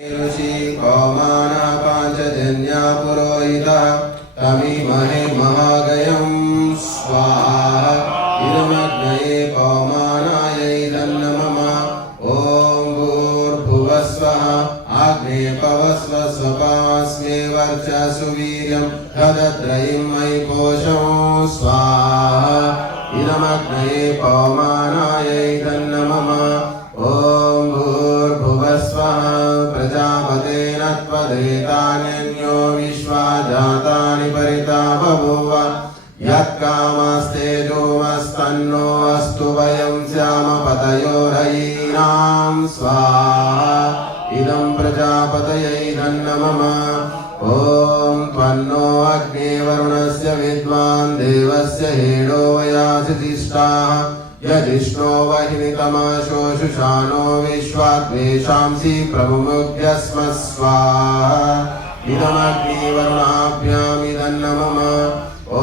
ऋषि कौमाना पांचजन्या पुरोहिता तमीमहे महागयं स्वाहा इदमग्नये कौमानायै तन्नमः ॐ भूर्भुवस्वः आग्नेयपवस्व स्वपास्मे वर्चसु वीर्यं तदत्रयं मयि पोषं स्वाहा इदमग्नये कौमानायै तन्नमः ॐ भूर्भुवस्वः प्रजापतेन त्वदेतान्यो विश्वा जातानि परिता बभूव यत्कामस्तेजोमस्तन्नो अस्तु वयं स्याम पतयोरयीनां स्वाहा इदं प्रजापतये नमः ॐ त्वन्नो अग्ने वरुणस्य विद्वान् देवस्य हेडो वयासितिष्ठाः यजिष्णो वह्नितमशोषुषाणो विश्वाद्वेषांसि प्रमुमुद्यस्म स्वाहा इदमग्निवरुणाभ्यामिदं नमः ॐ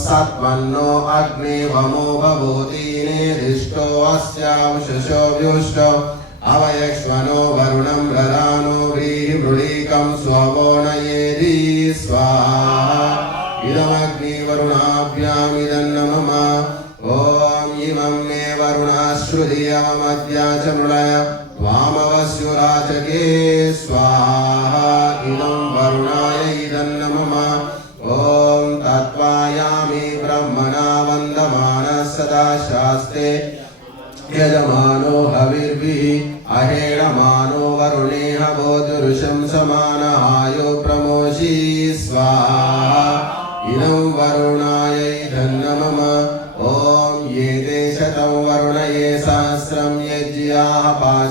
सत्वन्नो अग्निवमो भवतीनेदिष्टो अस्यावशशो व्युष्टो अवयक्ष्मनो वरुणं ररानो व्रीहिमृळीकं स्वो नयेदि स्वाहा इदमग्निवरुणाभ्यामिदं नमः ॐ इमं मे वरुणाश्रुधियमद्या च मृळय वामवस्युराचके स्वाहा इदं वरुणाय इदं नमः ॐ तत्त्वायामि ब्रह्मणा वन्दमानः सदा शास्त्रे यजमानो हविर्भिः अहेणमानो वरुणेह बोधुरुषं समानहायो प्रमोषि स्वाहा इदं वरुणाय इदं नमः ॐ ये ते शतं वरुणये सहस्रं यज्ञाः पाशा